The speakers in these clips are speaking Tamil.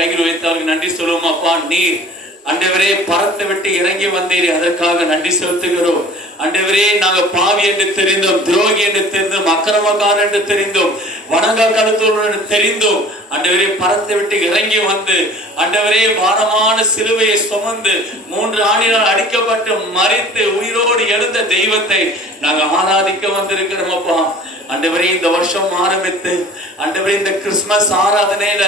கைகள் வைத்து அவருக்கு நன்றி சொல்லுவோம். அப்பா, நீர் ஆண்டவரே பரத்தை விட்டு இறங்கி வந்தீர், அதற்காக நன்றி செலுத்துகிறோம். ஆண்டவரே, நாங்க பாவி என்று தெரிந்தோம், துரோகி என்று தெரிந்தோம், அக்கிரமக்காரர் என்று தெரிந்தோம், வணங்கா கழுத்தோடு என்று தெரிந்தோம். ஆண்டவரே, பரத்தை விட்டு இறங்கி வந்து ஆண்டவரே பாரமான சிலுவையை சுமந்து 3 ஆணினால் அடிக்கப்பட்டு மரித்து உயிரோடு எழுந்த தெய்வத்தை நாங்க ஆராதிக்க வந்திருக்கிறோம். அப்பா ஆண்டவரே, இந்த வருஷம் ஆரம்பித்து ஆண்டவரே இந்த கிறிஸ்துமஸ் ஆராதனையில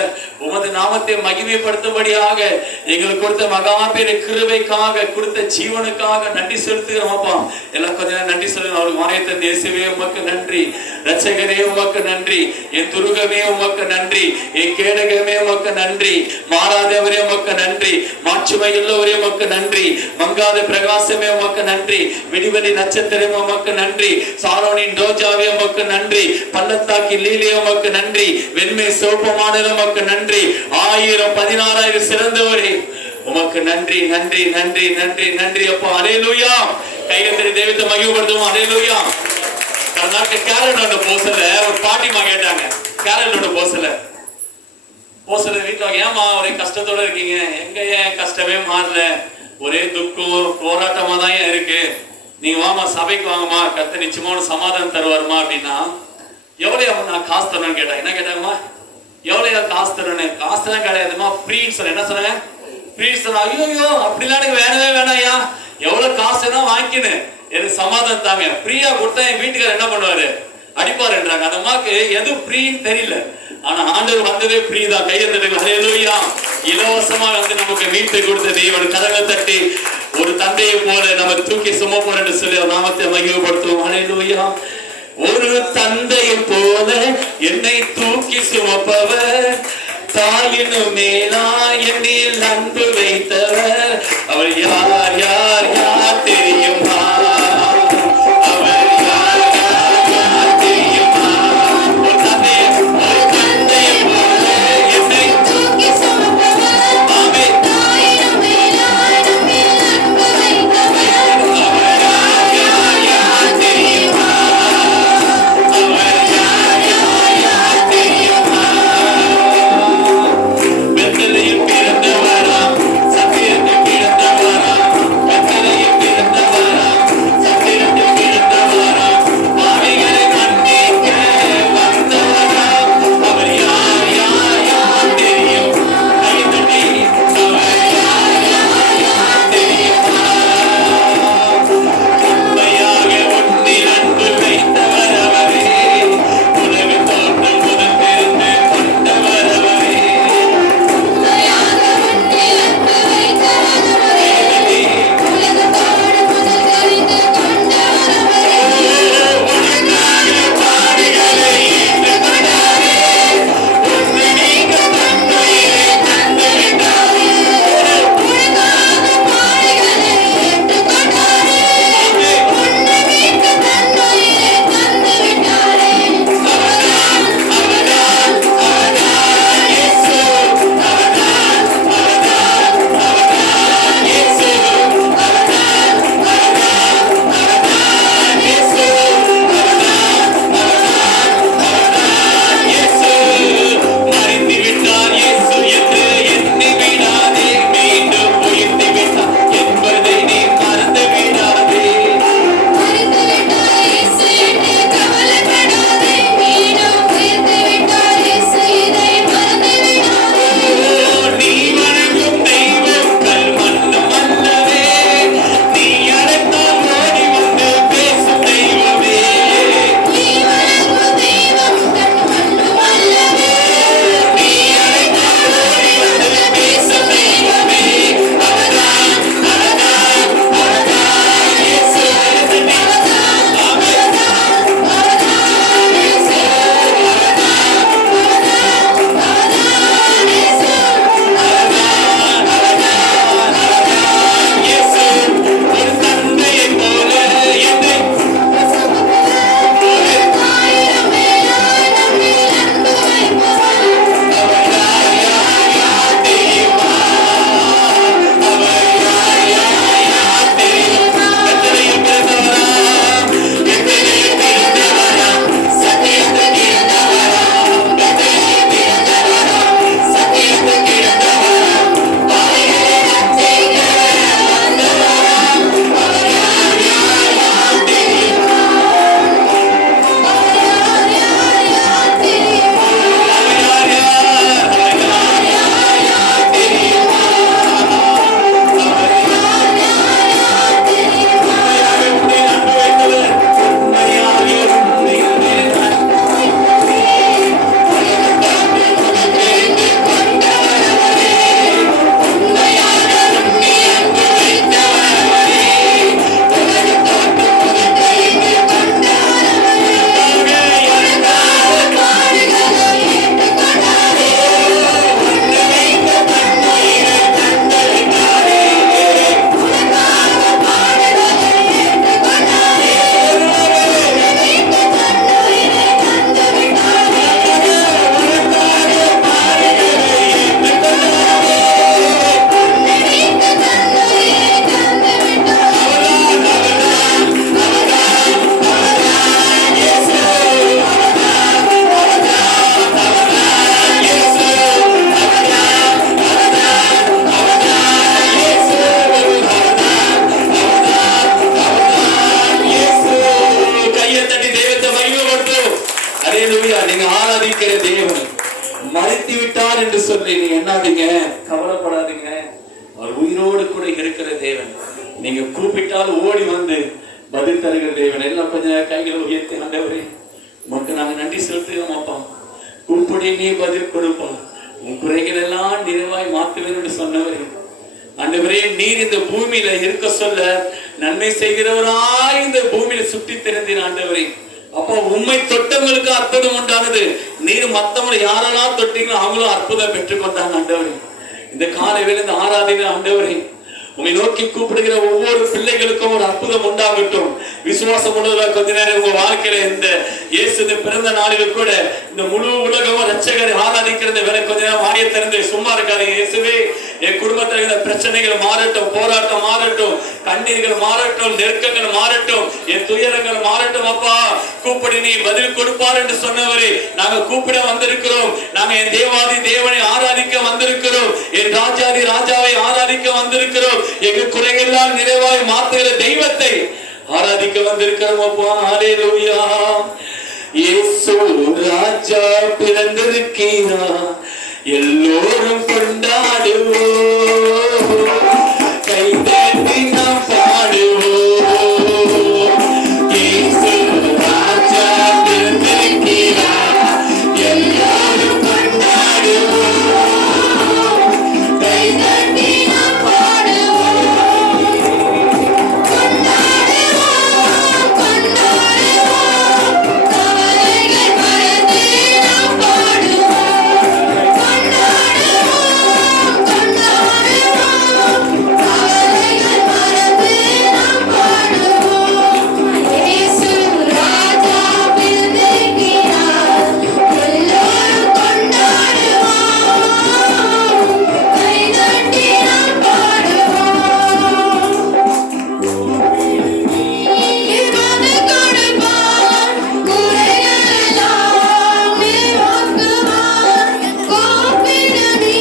உமது நாமத்தை மகிமைப்படுத்தும்படியாக எங்களுக்கு கொடுத்த மகாபெரிய கிருபைக்காக, கொடுத்த ஜீவனுக்காக நன்றி செலுத்துகிறோம். அப்பா எல்லாம் கொஞ்ச நேரம் நன்றி சொல்லுங்க. அவருக்கு வாயத்தை தேசவே உமக்கு நன்றி, ரட்சகரே உமக்கு நன்றி, என் துருகமே உமக்கு நன்றி, என் கேடகமே உமக்கு நன்றி, மாறாதவரே உமக்கு நன்றி, மாட்சிமை உள்ளவரே உமக்கு நன்றி, மங்காத பிரகாசமே உமக்கு நன்றி, விடிவெளி நட்சத்திரமே உமக்கு நன்றி, சாரோனின் ரோஜாவே உமக்கு நன்றி, பள்ளத்தாக்கி லீலியே உமக்கு நன்றி, வெண்மை சிவப்பமானது உமக்கு நன்றி, 1000 16,000 சிறந்தவரே உமக்கு நன்றி நன்றி நன்றி நன்றி நன்றி. அப்பா அல்லேலூயா. கையெழுத்து தெய்வத்தை மகிமைப்படுத்துவோம். அல்லேலூயா. கர்நாடக கேரளோட போசல ஒரு பாட்டிமா கேட்டாங்க. கேரளோட போசல வீட்டுல ஏமா ஒரே கஷ்டத்தோட இருக்கீங்க? எங்க ஏன் கஷ்டமே மாறல, ஒரே துக்கம் போராட்டமா தான் இருக்கு. நீங்க வாமா சபைக்கு வாங்கம்மா, கர்த்தர் நிச்சயமா சமாதானம் தருவாருமா அப்படின்னா, எவ்வளவு நான் காசு தரணும்னு கேட்டேன். என்ன கேட்டாங்கம்மா? எவ்வளவு காசு தரணும்? காசு தான் கிடையாதுமா, ஃப்ரீன்னு சொன்ன. என்ன சொன்னேன்? ஃப்ரீ சொன்ன. ஐயோ அப்படிலாம் எனக்கு வேணவே வேணாயா, எவ்வளவு காசுனா வாங்கிக்கினு எனக்கு சமாதானம் தாங்க. ஃப்ரீயா கொடுத்தா என் வீட்டுக்காரர் என்ன பண்ணுவாரு? அடிப்பாருன்றாங்க. அந்த அம்மாக்கு எது ஃப்ரீன்னு தெரியல. ஆனா ஆண்டவர் வந்ததே ஃப்ரீ தான். கையெழுத்துங்க. அல்லேலூயா. இலவசமா வந்து நமக்கு மீட்டு கொடுத்த தேவன் கரங்களை தட்டி ஒரு தந்தையை போல நம்ம தூக்கி சுமப்போம் என்று சொல்லி நாமத்தை மகிமைப்படுத்துவோம். அல்லேலூயா. ஒரு தந்தையை போல என்னை தூக்கி சுமப்பவர், தாயினும் மேலா என்னில் அன்பு வைத்தவர், அவர் யார் யார் யார் தெரியுமா? பிறந்தவராம், சத்தியத்தில் பிறந்தவராம், கட்டளையில் பிறந்த சொல்லி நீ என்னாதீங்க, கவலைப்படாதீங்க. அவர் உயிரோடு கூட இருக்கிற தேவன். நீங்க கூப்பிட்டால் ஓடி வந்து பதில் தருகிற தேவன். எல்லாம் கொஞ்சம் கைகளை உயர்த்தி, ஆண்டவரே உமக்கு நாங்க நன்றி செலுத்துகிறோம் அப்பா. கூப்பிடி நீ பதில் கொடுப்பா. உன் குறைகள் எல்லாம் நிறைவாய் மாற்றுவேன் என்று சொன்னவரே, ஆண்டவரே நீர் இந்த பூமியில இருக்க சொல்ல நன்மை செய்கிறவராய் இந்த பூமியில சுற்றி திறந்தீர் ஆண்டவரே. அப்போ உண்மை தொட்டவங்களுக்கு அற்புதம் உண்டானது. நீர் மத்தவங்களை யாரெல்லாம் தொட்டீங்களோ அவங்களும் அற்புதம் பெற்றுக்கொண்டாங்க ஆண்டவரே. இந்த காலை வேளை இந்த ஆராதனை ஆண்டவரே உங்களை நோக்கி கூப்பிடுகிற ஒவ்வொரு பிள்ளைகளுக்கும் ஒரு அற்புதம் உண்டாகட்டும். விசுவாசம் உள்ளதா கொஞ்ச நேரம் உங்க வாழ்க்கையில இந்த இயேசு பிறந்த நாளில் கூட இந்த முழு உலகமும் ரட்சகரை ஆராதிக்கிறது வேற கொஞ்ச நேரம் வாயை திறந்து சும்மா இருக்காது. இயேசுவே என் குடும்பத்தில் இருக்கிற பிரச்சனைகள் மாறட்டும், போராட்டம் மாறட்டும், கண்ணீர்கள் மாறட்டும், நெருக்கங்கள் மாறட்டும், என் துயரங்கள் மாறட்டும். அப்பா கூப்பிடு நீ பதில் கொடுப்பார் என்று சொன்னவரே, நாங்க கூப்பிட வந்திருக்கிறோம். நாங்க என் தேவாதி தேவனை ஆராதிக்க வந்திருக்கிறோம். என் ராஜாதி ராஜாவை ஆராதிக்க வந்திருக்கிறோம். எங்க குறைகள்லாம் நிறைவாய் மாற்றுகிற தெய்வத்தை ஆராதிக்க வந்திருக்கிறோம் அப்பா. ஹல்லேலூயா. இயேசு ராஜா பிறந்திருக்கிறார், எல்லோரும் கொண்டாடுவோம், கைதட்டி நாம் பாடுவோம். இயேசு ராஜா பிறந்திருக்கிறார், எல்லோரும் கொண்டாடுவோம், கைதட்டி நாம் பாடுவோம், கொண்டாடுவோம், கொண்டாடுவோம், கவலைகள் மறந்து நாம் பாடுவோம், கொண்டாடுவோம், கொண்டாடுவோம், கவலைகள் மறந்து நாம் பாடுவோம். இயேசு ராஜா பிறந்திருக்கிறார், எல்லோரும் கொண்டாடுவோம், கைதட்டி நாம் பாடுவோம். இவனு கொடுப்பான், குறைகள் எல்லாம் நிறைவாக்குவான். கூப்பிடு நீ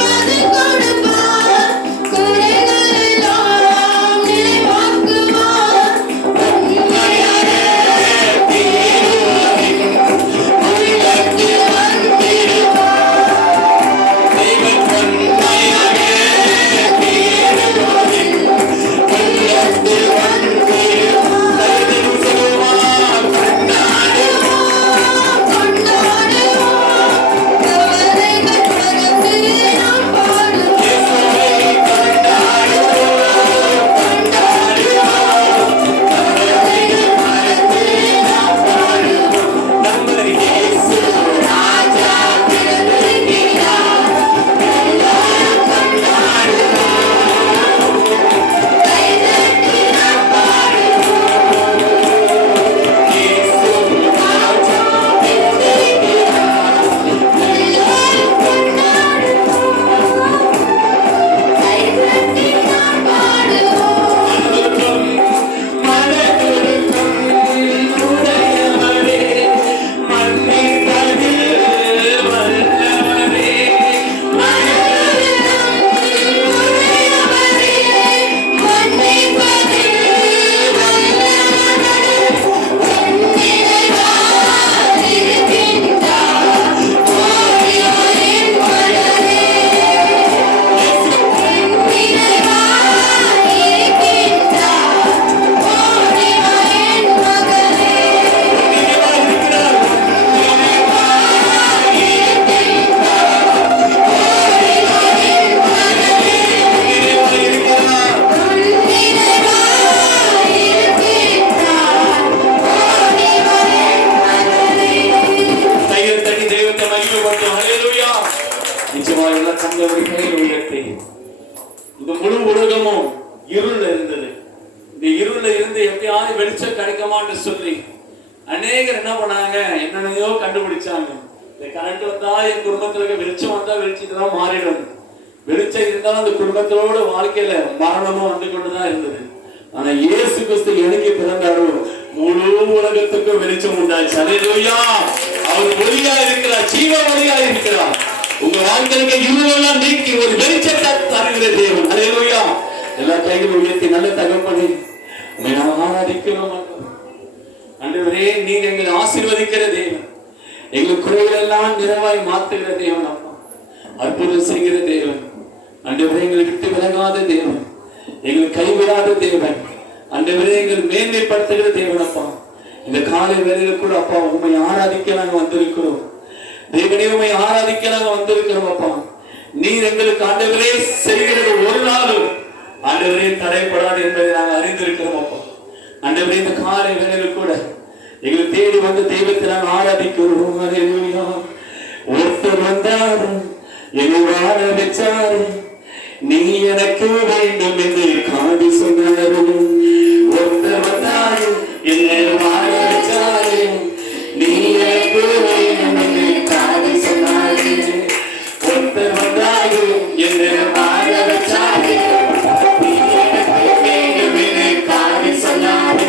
பதில் கொடுப்பான், குறைகள் எல்லாம் நிறைவாக்குவான். உண்மையாக தீர்வாயின் உள்ளத்தில் வந்திருப்பான். தெய்வம் உண்மையாக தீர்வாயின் உள்ளத்தில் வந்திருப்பான். கைதட்டி சொல்லுவான், கொண்டாடுவோம், கொண்டாடுவோம், கவலைகள் மறந்து நாம் பாடுவோம். இயேசுவை கொண்டாடுவோம், கொண்டாடுவோம், கவலைகள் மறந்து நாம் பாடுவோம். நம்ம இயேசு ராஜா பிறந்திருக்கிறார், எல்லோரும் கொண்டாடுவோம், கைதட்டி நாம் பாடுவோம். இயேசு ராஜா பிறந்திருக்கிறார், எல்லோரும் கொண்டாடுவோம், கைதட்டி நாம் பாடுவோம். மனதுருக்கம் உடையவரே, மன்னிப்பதில் வல்லவரே, மனதுருக்கம் உடையவரே, மன்னிப்பதில் வல்லவரே, உன்னிறைவாய் இருக்கின்றார், ஓரியோரின் மலரே. உன்னிறைவாய் இருக்கின்றார், ஓரியோரின் மகளே. உன்னிறைவாய் இருக்கிறார், உன்னிறைவாய் இருக்கின்றார், ஓரியோரின் மகளே. உன்னிறைவாய் இருக்கிறார், உன்னிறைவாய் இருக்கின்றார், ஓரியோரின் மகளே. கையில் தட்டி தெய்வத்தை மகிமைப்படுத்தும். ஹல்லேலூயா. நிச்சயமாக எல்லாம் தங்களுடைய கையில் உயர்த்தி. இந்த முழு உலகமும் இருள் இருந்தது. இந்த இருள்ல இருந்து எப்படியாவது வெளிச்சம் கிடைக்குமான்னு சொல்லி அநேகர் என்ன பண்ணாங்க, என்னென்னையோ கண்டுபிடிச்சாங்க. இந்த கரண்ட் வந்தா என் குடும்பத்துல இருக்க வெளிச்சம் வந்தா வெளிச்சத்தான் மாறிடும். வெளிச்சம் இருந்தாலும் அந்த குடும்பத்தோட வாழ்க்கையில மரணமும் வந்து கொண்டுதான் இருந்தது. ஆனா இயேசு கிறிஸ்து எனக்கு பிறந்தாரோ முழு உலகத்துக்கும் வெளிச்சம் உண்டாச்சு. ஹல்லேலூயா. அவர் ஒளியா இருக்கிறார், ஜீவ ஒளியா இருக்கிறார். உங்க வாழ்க்கைக்கு இருளெல்லாம் நீக்கி ஒரு வெளிச்சத்தை தருகிற தேவன். ஹல்லேலூயா. எல்லா கைகளும் உயர்த்தி நல்ல தகப்பனே உம்மை நாம் ஆராதிக்கிறோம். ஆண்டவரே நீங்க எங்களை ஆசீர்வதிக்கிற தேவன், எங்கள் குறைகள் எல்லாம் நிறைவாய் மாற்றுகிற தேவன் அப்பா. அற்புதம் செய்கிற தேவன், ஆண்டவரே எங்களை விட்டு விலகாத தேவன், எங்களை கைவிடாத தேவன், ஆண்டவரே எங்களை மேன்மைப்படுத்துகிற தேவன் அப்பா. இந்த காலை வேளையில கூட அப்பா உண்மை ஆராதிக்க நாங்க வந்திருக்கிறோம். தேவனே உண்மை ஆராதிக்க நாங்க வந்திருக்கிறோம் அப்பா. நீர் எங்களுக்கு ஆண்டவரே செய்கிறது ஒரு நாளும் ஆண்டவரே தடைப்படாது என்பதை நாங்கள் அறிந்திருக்கிறோம் அப்பா. ஆண்டவரே இந்த காலை வேளையில கூட எங்களை தேடி வந்து தெய்வத்தை நாங்கள் ஆராதிக்கிறோம். அல்லேலூயா. ஒருத்தர் வந்தாரு என்னை வாழ வச்சாரு, நீ எனக்கு வேண்டும் என்று காதி சொன்னாரு. ஒருத்தர் வந்தாரு என்னை வாழ வச்சாரு, நீ எனக்கு வேண்டும் என்று காதி சொன்னாரு. ஒருத்தர் வந்தாரு என்னை வாழ வச்சாரு, நீ எனக்கு வேண்டும் என்று காதி சொன்னாரு.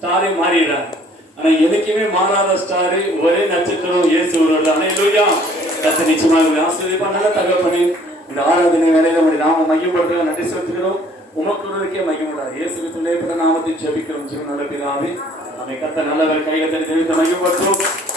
ஸ்டாரே மாறிடுறாங்க. ஆனா எனக்குமே மாறாத ஸ்டாரு ஒரே நட்சத்திரம் இயேசு ஒருவர் தான். அல்லேலூயா. கர்த்தர் நிச்சயமாக ஆசீர்வதிப்பார். நல்ல தகப்பனே, இந்த ஆராதனை வேளையில உம்முடைய நாம மையப்படுத்த நன்றி செலுத்துகிறோம். உமக்கு ஒருவருக்கே மையப்படாது. இயேசு கிறிஸ்துவின் நாமத்தில் ஜெபிக்கிறோம். ஜீவன் நல்ல பிதாவே. ஆமென். கர்த்தர் நல்லவர். கைகளை தட்டி மையப்படுத்தும்.